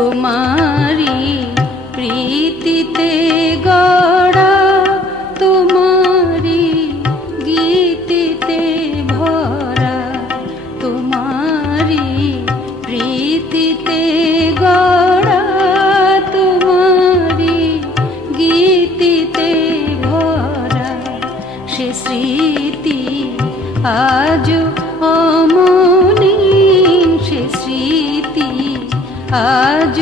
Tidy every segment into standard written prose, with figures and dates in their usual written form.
তোমারি প্রীতিতে গড়া, তোমারি গীতিতে ভরা, তোমারি প্রীতিতে গড়া, তোমারি গীতিতে ভরা, সে স্মৃতি আজ অমলিন, সে স্মৃতি আজ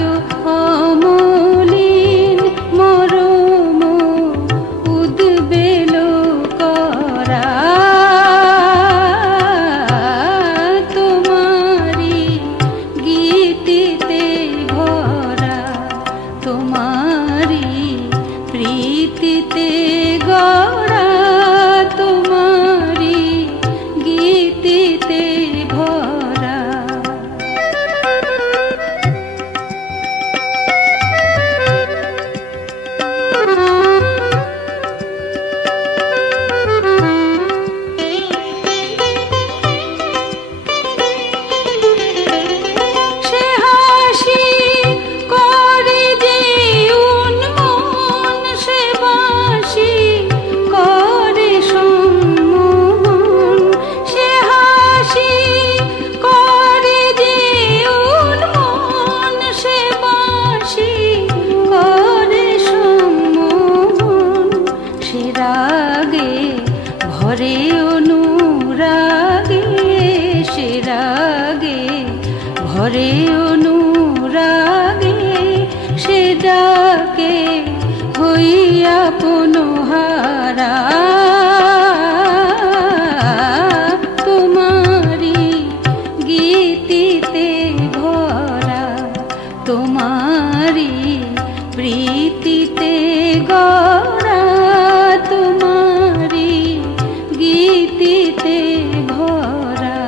অমলিন, মরম উদ্বেল করা, তোমারি গীতিতে ভরা, তোমারি প্রীতিতে গড়া, তোমারি গীতিতে ভরা। ভরে অনুরাগে, সে রাগে ভরে অনুরাগে, সে ডাকে হইয়া পুনহারা, তোমারি গীতিতে ভরা, তোমারি প্রীতিতে গড়া, তোমারি গীতিতে ভরা।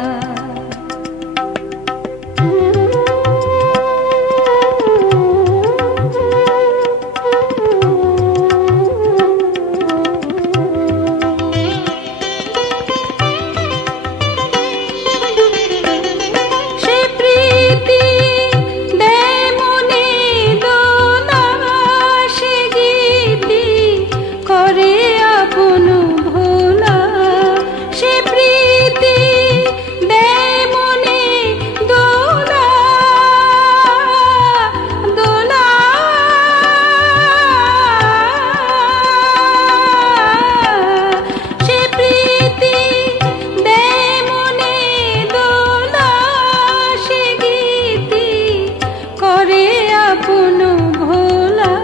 সে প্রীতি দেয় মনে দোলা, সে গীতি করে আপন ভোলা, সে প্রীতি দেয় মনে দোলা, দোলা, সে প্রীতি দেয় মনে দোলা, সে গীতি করে আপন ভোলা,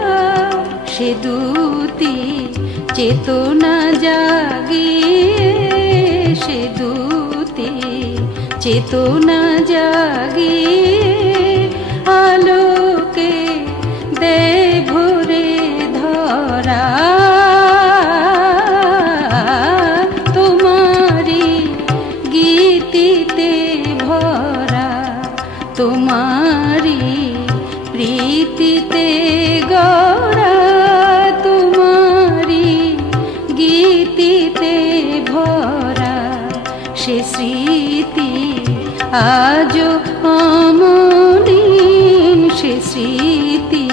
সে দুতি চেতনা জাগিয়ে, সে দুতি চেতনা জাগিয়ে, আলোকে দেয় ভরে ধরা, তোমারি গীতিতে ভরা, তোমারি প্রীতিতে গড়া, তোমারি গীতিতে ভরা, সে স্মৃতি আজ অমলিন, সে স্মৃতি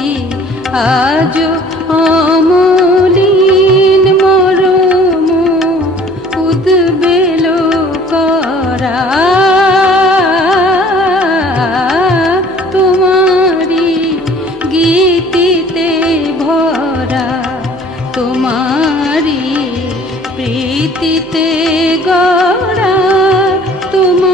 আজ অমলিন, মরম উদ্বেল করা, তোমারি গীতিতে ভরা, তোমারি প্রীতিতে গড়া, তোমার